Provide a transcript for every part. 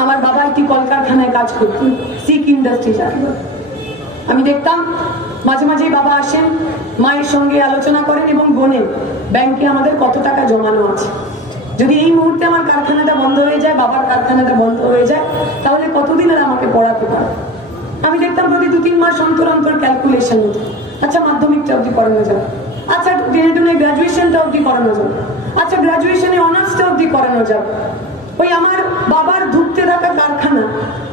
আমার বাবা একটি কলকারখানায় কাজ করতেন, সিক ইন্ডাস্ট্রি যাকে বলে। আমি দেখতাম মাঝে মাঝেই বাবা আসেন, মায়ের সঙ্গে আলোচনা করেন এবং গোনেন ব্যাংকে আমাদের কত টাকা জমানো আছে। যদি এই মুহূর্তে আমার কারখানাটা বন্ধ হয়ে যায়, বাবার কারখানাটা বন্ধ হয়ে যায়, তাহলে কতদিন আর আমাকে পড়াতে পারে। আমি দেখতাম প্রতি 2-3 মাস অন্তর অন্তর ক্যালকুলেশন হতো। আচ্ছা মাধ্যমিকটা অবধি করানো যাবে, আচ্ছা গ্রাজুয়েশনটা অবধি করানো যাবে, আচ্ছা গ্রাজুয়েশনে অনার্সটা অবধি করানো যাবে। ওই আমার বাবার ধুঁকতে থাকা কারখানা,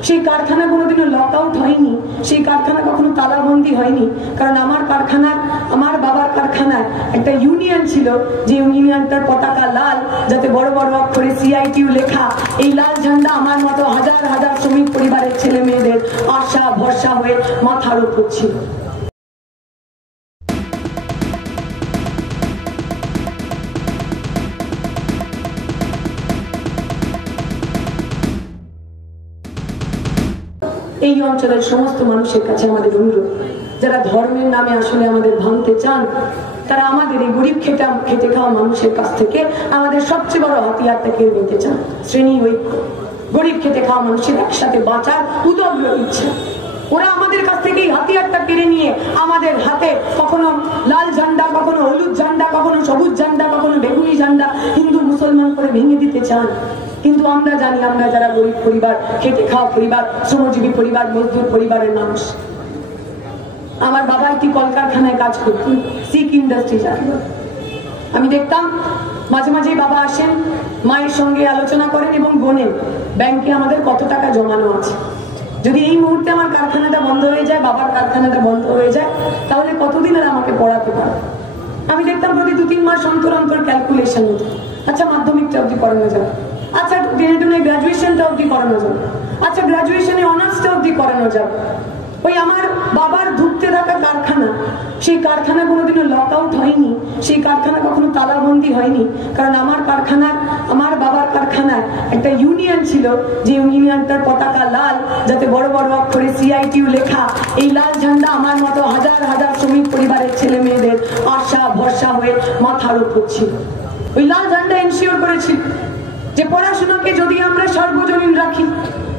সেই কারখানা কোনোদিনও লক আউট হয়নি, সেই কারখানা কখনো তালাবন্দি হয়নি। কারণ আমার কারখানার, আমার বাবার কারখানায় একটা ইউনিয়ন ছিল, যে ইউনিয়নটার পতাকা লাল, যাতে বড় বড় অক্ষরে CITU লেখা। এই লাল ঝান্ডা আমার মতো হাজার হাজার শ্রমিক পরিবারের ছেলে মেয়েদের আশা ভরসা হয়ে মাথার উপর ছিল। এই অঞ্চলের সমস্ত মানুষের কাছে আমাদের অনুরোধ, যারা ধর্মের নামে আসলে আমাদের ভাঙতে চান, তারা আমাদের এই গরিব খেটে খাওয়া মানুষের কাছ থেকে আমাদের সবচেয়ে বড় হাতিয়ারটা কেড়ে নিতে চান, শ্রেণী ঐক্য। গরিব খেটে খাওয়া মানুষের একসাথে বাঁচার উদগ্র ইচ্ছা। ওরা আমাদের কাছ থেকে এই হাতিয়ারটা কেড়ে নিয়ে আমাদের হাতে কখনো লাল ঝান্ডা, কখনো হলুদ ঝান্ডা, কখনো সবুজ ঝান্ডা, কখনো বেগুনি ঝান্ডা হিন্দু মুসলমান করে ভেঙে দিতে চান। কিন্তু আমরা জানি, আমরা যারা গরিব পরিবার, খেটে খাওয়া পরিবার, শ্রমজীবী পরিবার, মজদুর পরিবারের মানুষ। আমার বাবা একটি কলকারখানায় কাজ করতেন, সিক ইন্ডাস্ট্রি যাকে বলে। আমি দেখতাম মাঝে মাঝেই বাবা আসেন, মায়ের সঙ্গে আলোচনা করেন এবং গোনেন ব্যাংকে আমাদের কত টাকা জমানো আছে। যদি এই মুহূর্তে আমার কারখানাটা বন্ধ হয়ে যায়, বাবার কারখানাটা বন্ধ হয়ে যায়, তাহলে কতদিন আর আমাকে পড়াতে পারে। আমি দেখতাম প্রতি 2-3 মাস অন্তর অন্তর ক্যালকুলেশন হতো। আচ্ছা মাধ্যমিকটা অবধি করানো যাবে, আচ্ছা গ্রাজুয়েশনটা অবধি করানো যাবে, আচ্ছা গ্রাজুয়েশনে অনার্সটা অবধি করানো যাবে। ওই আমার বাবার ধুঁকতে থাকা কারখানা, সেই কারখানা কোনোদিনও লক আউট হয়নি, সেই কারখানা কখনো তালাবন্দি হয়নি। কারণ আমার কারখানার, আমার বাবার কারখানায় একটা ইউনিয়ন ছিল, যে ইউনিয়নটার পতাকা লাল, যাতে বড় বড় অক্ষরে CITU লেখা। এই লাল ঝান্ডা আমার মতো হাজার হাজার শ্রমিক পরিবারের ছেলে মেয়েদের আশা ভরসা হয়ে মাথার উপর ছিল। ওই লাল ঝান্ডা এনশিওর করেছিল যে পড়াশোনাকে যদি আমরা সার্বজনীন রাখি,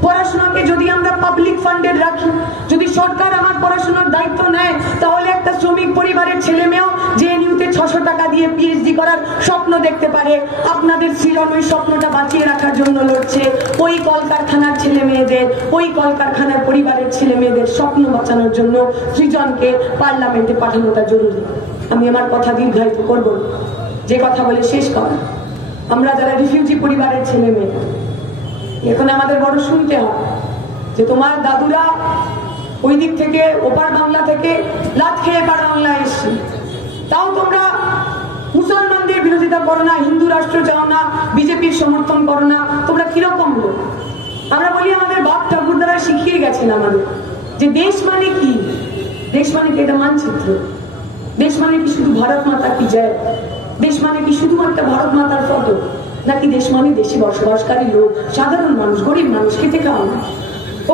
পড়াশোনাকে যদি আমরা পাবলিক ফান্ডেড রাখি, যদি সরকার আমার পড়াশোনার দায়িত্ব নেয়, তাহলে একটা শ্রমিক পরিবারের ছেলে মেয়েও JNU-তে 600 টাকা দিয়ে PhD করার স্বপ্ন দেখতে পারে। আপনাদের সৃজন ওই স্বপ্নটা বাঁচিয়ে রাখার জন্য লড়ছে। ওই কলকারখানার ছেলে মেয়েদের, ওই কলকারখানার পরিবারের ছেলে মেয়েদের স্বপ্ন বাঁচানোর জন্য সৃজনকে পার্লামেন্টে পাঠানোটা জরুরি। আমি আমার কথা দীর্ঘায়িত করব, যে কথা বলে শেষ করা। আমরা যারা রিফিউজি পরিবারের ছেলে মেয়ে, এখন আমাদের বড় শুনতে হয় যে তোমার দাদুরা ওই দিক থেকে, ওপার বাংলা থেকে লাট খেয়ে এপার বাংলায় এসছে, তাও তোমরা মুসলমানদের বিরোধিতা করো না, হিন্দু রাষ্ট্র চাও না, বিজেপির সমর্থন করো না, তোমরা কিরকম লোক? আমরা বলি আমাদের বাপ ঠাকুরদারা শিখিয়ে গেছেন আমাদের যে দেশ মানে কি। দেশ মানে কি? এটা মানচিত্র। দেশ মানে কি শুধু ভারত মাতা কি জয়? দেশ মানে কি শুধু একটা ভারত মাতার ফটো? নাকি দেশ মানে দেশে বসবাসকারী লোক, সাধারণ মানুষ, গরিব মানুষ, খেতে খাওয়া মানুষ।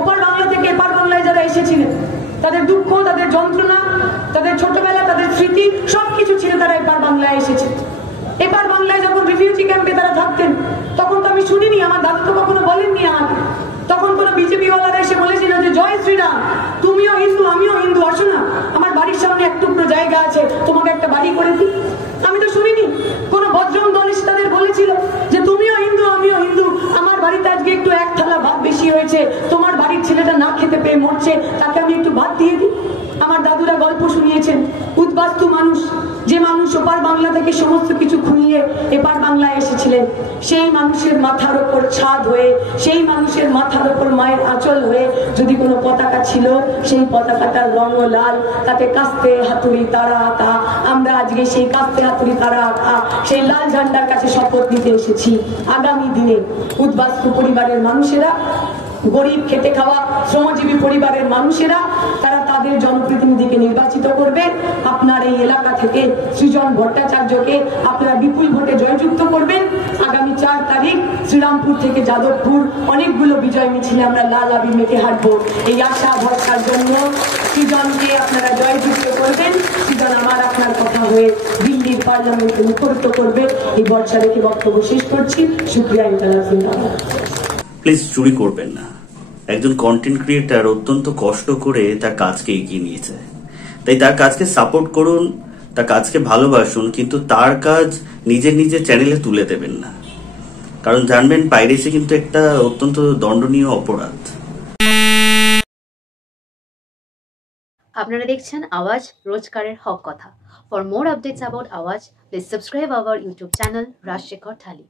ওপার বাংলা থেকে এপার বাংলায় যারা এসেছিলেন, তাদের দুঃখ, তাদের যন্ত্রণা, তাদের ছোটবেলা, তাদের স্মৃতি সবকিছু ছেড়ে তারা এপার বাংলায় এসেছে। এপার বাংলায় যখন রিফিউজি ক্যাম্পে তারা থাকতেন, তখন তো আমি শুনিনি, আমার দাদু তো কখনো বলেননি আমাকে। তখন কোনো বিজেপি ওয়ালারা এসে বলেছিল যে জয় শ্রীরাম, তুমিও হিন্দু আমিও হিন্দু, আসো না, আমার বাড়ির সামনে এক টুকরো জায়গা আছে, তোমাকে একটা বাড়ি করে দিই। আমি তো শুনিনি কোন বজরং দল এসে তাদের বলেছিল যে তুমিও হিন্দু আমিও হিন্দু, আমার বাড়িতে আজকে একটু এক থালা ভাত বেশি হয়েছে, তোমার বাড়ির ছেলেটা না খেতে পেয়ে মরছে, তাকে আমি একটু ভাত দিয়ে দিই। আমার দাদুরা গল্প শুনিয়েছেন, উদ্বাস্তু মানুষ, যে মানুষ ওপার বাংলা থেকে সমস্ত কিছু খুঁড়িয়ে এপার বাংলায় এসেছিলেন, সেই মানুষের মাথার ওপর ছাদ হয়ে, সেই মানুষের মাথার ওপর মায়ের আঁচল হয়ে যদি কোনো পতাকা ছিল, সেই পতাকাটার রঙ লাল, তাতে কাস্তে হাতুড়ি তারা আঁকা। আমরা আজকে সেই কাস্তে হাতুড়ি তারা আঁকা সেই লাল ঝান্ডার কাছে শপথ নিতে এসেছি। আগামী দিনে উদ্বাস্তু পরিবারের মানুষেরা, গরিব খেটে খাওয়া শ্রমজীবী পরিবারের মানুষেরা, তারা তাদের জনপ্রতিনিধিকে নির্বাচিত করবে। আপনার এই এলাকা থেকে সৃজন ভট্টাচার্যকে আপনারা বিপুল ভোটে জয়যুক্ত করবেন। আগামী 4 তারিখ শ্রীরামপুর থেকে যাদবপুর অনেকগুলো বিজয় মিছিলে আমরা লাল আবির মেখে হাঁটবো। এই আশা ভরসার জন্য সৃজনকে আপনারা জয়যুক্ত করবেন। সৃজন আমার আপনার কথা হয়ে দিল্লির পার্লামেন্টে মুখরিত করবে। এই ভরসা রেখে বক্তব্য শেষ করছি। শুকরিয়া। ইনশাআল্লাহ। প্লিজ চুরি করবেন না। একজন কন্টেন্ট ক্রিয়েটার অত্যন্ত কষ্ট করে তার কাজকে এগিয়ে নিয়েছে, তাই তার কাজকে সাপোর্ট করুন, তার কাজকে ভালোবাসুন, কিন্তু তার কাজ নিজের নিজের চ্যানেলে তুলে দেবেন না। কারণ জানবেন পাইরেসি কিন্তু একটা অত্যন্ত দণ্ডনীয় অপরাধ। আপনারা দেখছেন আওয়াজ, রোজকারের হক কথা। For more updates about Awaaz, please subscribe our YouTube channel Rajshekhar thali.